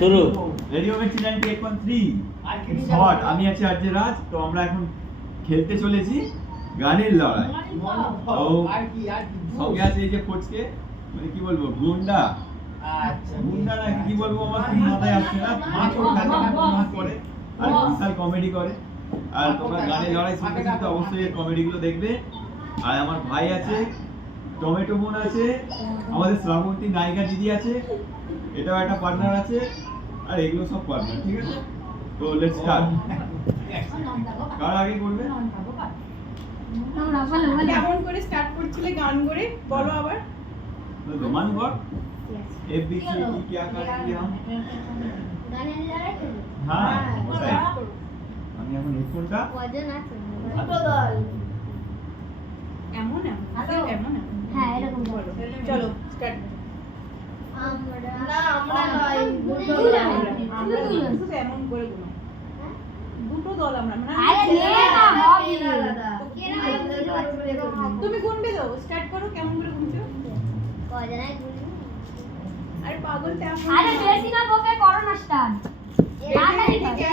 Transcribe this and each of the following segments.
শুরু। Radio Mirchi 98.3 hot. আমি আছি আরজে রাজ। তো আমরা এখন খেলতে চলেছি গানের লড়াই। সঙ্গে আছে এই যে কোচকে, মানে কি বলবো, গুন্ডা। আচ্ছা, গুন্ডা না কি বলবো, আমার ঠিক মাথায় আসছে না। মাছ করে আর বিশাল কমেডি করে। আর তোমরা গানের লড়াই শুনতে শুনতে অবশ্যই এই কমেডিগুলো দেখবে। আর আমার ভাই আছে, টমেটো বোন আছে, আমাদের শ্রাবন্তী নায়িকা দিদি আছে, এটাও একটা পার্টনার আছে, আর এগুলো সব পার্টনার। ঠিক আছে, তো লেটস স্টার্ট। কার আগে করবে? কেমন করে স্টার্ট করছিলে গান করে বলো আবার। মান কর ABC की क्या करेंगे हम? গানের লড়াই করব। হ্যাঁ, ওটাই। আমি এখন হেডফোনটা ওজন আছে দুটো দল। এমন এমন হ্যাঁ এরকম বলো, চলো স্টার্ট। আমরা আমরা নয় দুটো দুটো দল। আমরা শুধু এমন করে গুলো দুটো দল আমরা মানে আরে নে না হবে দাদা তুমি গুনবে দাও, স্টার্ট করো। কেমন করে গুনছো? কজনায় গুলি। अरे पागल ते आप अरे बेसी ना बोके करो ना स्टार्ट। क्या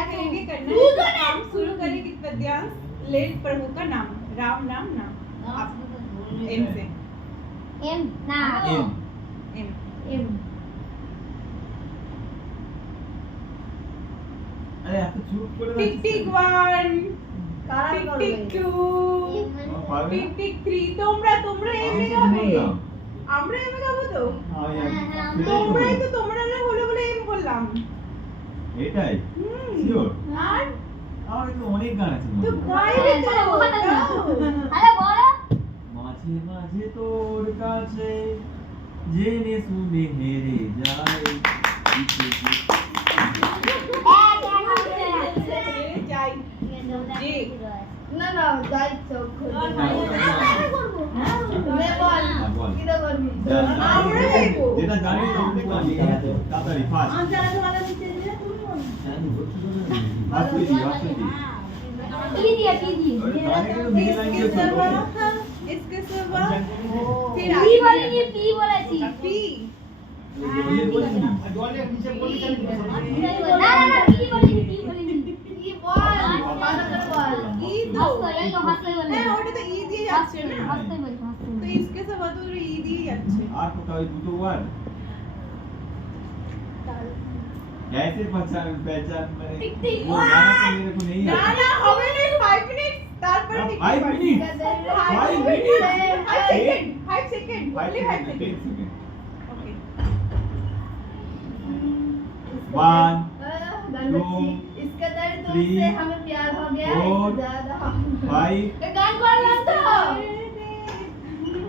करेंगे करना है? हम शुरू करें किस पद्यांश लेट प्रभु का नाम, राम नाम नाम एम से एम ना এম। एम एम আরে এত চুপ করে टिक टिक 1 टिक टिक 2 পারবে टिक टिक 3 তোমরা এমনি গাবে, আমরা এমনি গাবো তো। তোমরাই তো তোমরা না হলো বলে এম বললাম। এটাই শিওর। আর আমার তো অনেক গান আছে তো মনে। গাইবে তো আরে বলো মাঝে মাঝে তোর কাছে জেনে শুনে হেরে যায়। যাই না না দায়িত্ব যেটা জানি তাড়াতাড়ি ফাস্ট। पी दिया इसके सिवा फिर पी बोली नहीं पी बोला थी पी ना ना पी बोली नहीं पी बोल ई तो ये तो हंसते बोले হ্যাঁ ওটা তো ই দিয়ে যাচ্ছে না, हंसते बोल তো इसके सिवा तो ই দিয়ে যাচ্ছে। আর কোথাও দুটো ওয়ার্ড कैसे पहचान मैंने टिक टिक वो गाना तो मेरे को नहीं না आता। না হবে না 5 মিনিট তারপর টিক 5 minute 5 minute 5 second 5 only 5 second second 10 second okay 1 इसका दर्द Three, तुमसे हमें प्यार हो गया है 4, ज्यादा 5 गान कर लो तो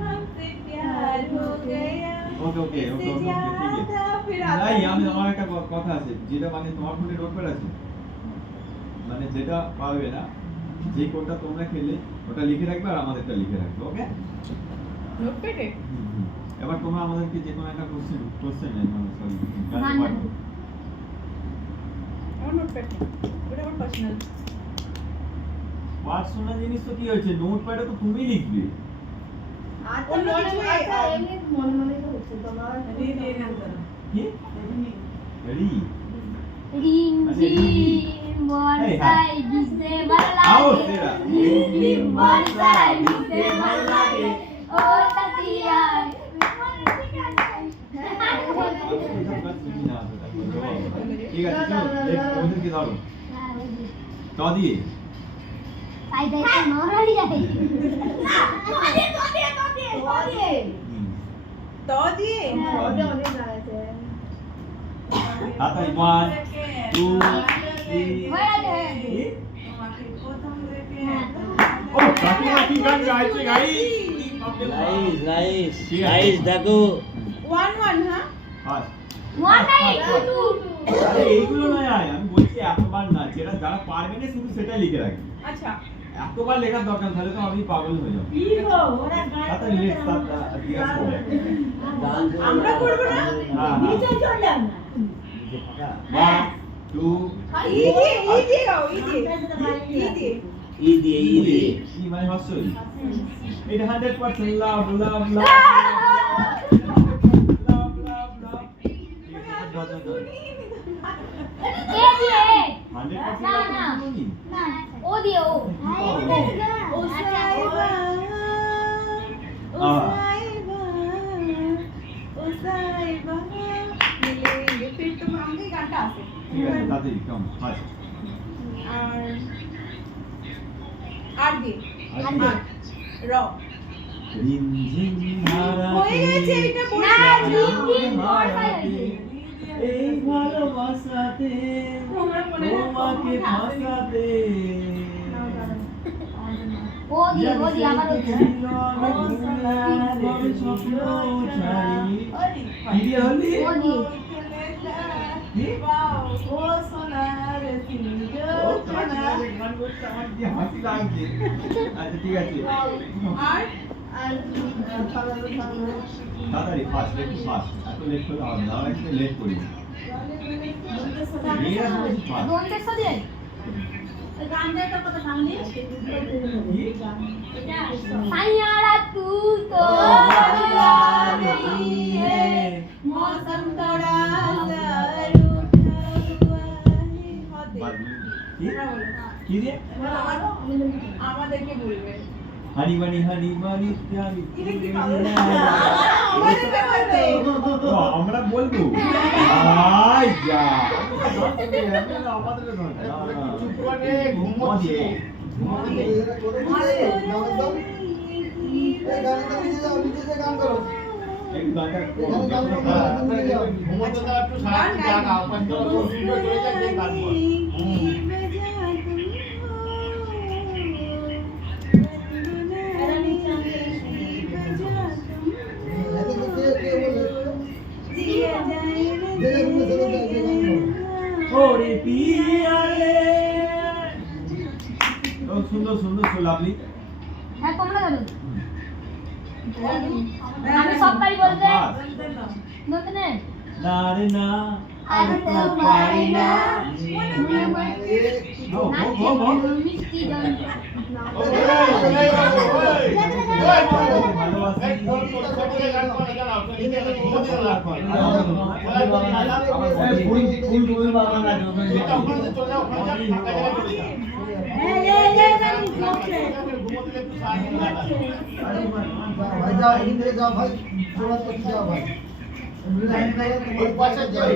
हमसे प्यार हो गया ओके ओके ओके ओके ठीक है। फिर নাই আমি আমার একটা কথা আছে, যেটা মানে তোমার ফোনে নোটপ্যাড আছে, মানে যেটা পারবে না, যে কোডটা তোমরা খেলে ওটা লিখে রাখবে আর আমাদেরটা লিখে রাখবে। ওকে, নোট পেটে এবার তোমরা আমাদেরকে যে কোনো একটা কোশ্চেন মানে সরি গান গান গান। আমার নোট পেটে ওটা আমার পার্সোনাল। পার্সোনাল জিনিস তো কি হয়েছে, নোটপ্যাডে তো তুমি লিখবে। অন্য কিছু এমনি মনে মনে তো হচ্ছে তোমার কি রেডি রিম আচ্ছা, ঝিম বর্ষায় ভিজতে ভালো आओ লাগে तेरा রিম ঝিম বর্ষায় ভিজতে ভালো লাগে ও তাতিয়া ঠিক আছে, চলো নেক্সট ওদেরকে ধরো। ত দিয়ে তাই তাই তো নড়াই যায় তো দিয়ে ওটা অনেক দাঁড়াচ্ছে তাড়াতাড়ি 1 2 3 হয়ে গেছে ও কাকিমা কি গান গাইছে গাইস। নাইস নাইস নাইস দেখো 1 হ্যাঁ ফাস্ট ওয়ান নাই টু টু আরে এইগুলো নয়, আমি বলছি এতবার না, যেটা যারা পারবে না শুধু সেটাই লিখে রাখবে। আচ্ছা এতবার লেখার দরকার, তাহলে তো আমি পাগল হয়ে যাব। তাড়াতাড়ি লেখ আমরা করব না হ্যাঁ নিচে চলে যাও না 1 2 ই দিয়ে গাও ই দিয়ে ই দিয়ে কি মানে হচ্ছই এটা 100% লাভ লাভ লাভ লাভ লাভ লাভ। ঠিক আছে, না না না ও দিয়ে ও ওসাইবা ওসাইবা ওসাইবা মিলেंगे फिर तुम हमके गाना আছে ঠিক আছে তাড়াতাড়ি কম ফাস্ট আর দি র রিমঝিম ধারাতে হয়ে গেছে এটা বলে না রিমঝিম বর্ষাতে এই ভালোবাসাতে তোমরা মনে তোমাকে ফাঁসাতে ও দিয়ে আবার ও দিয়ে ছিল আমার স্বপ্ন ছাড়ি কি হলি ও দিয়ে কি ও সোনার সিংহ ও সোনার গান করতে আমার কি হাসি লাগছে আচ্ছা ঠিক আছে আর তাড়াতাড়ি ফাস্ট একটু ফাস্ট এত লেট করতে হবে না আমরা একটু লেট করি মেয়েরা সবাই ফাস্ট দোনতে সাজে গানটা কত সামনে সাইয়ারা তু তো मौसम थोड़ा सा रूठा हुआ है কি রে আমাদেরকে বলবে হানি মানি জানি আমাদেরকে বলবে ও, আমরা বলবো আই যা আমাদের চুপ করে ঘুমোচ্ছে এক গানটা ঘুমোতে দাও একটু সারা জায়গা ওখান থেকে ভিডিও চলে যায় যে গান বল ওরে পিয়া রে ও সুন্দর সুন্দর সো লাভলি হ্যাঁ তোমরা জানো আমি সব পারি বলতে নতুনে না রে না আমি তো পারি না মিষ্টি জন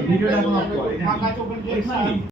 ভিডিওটা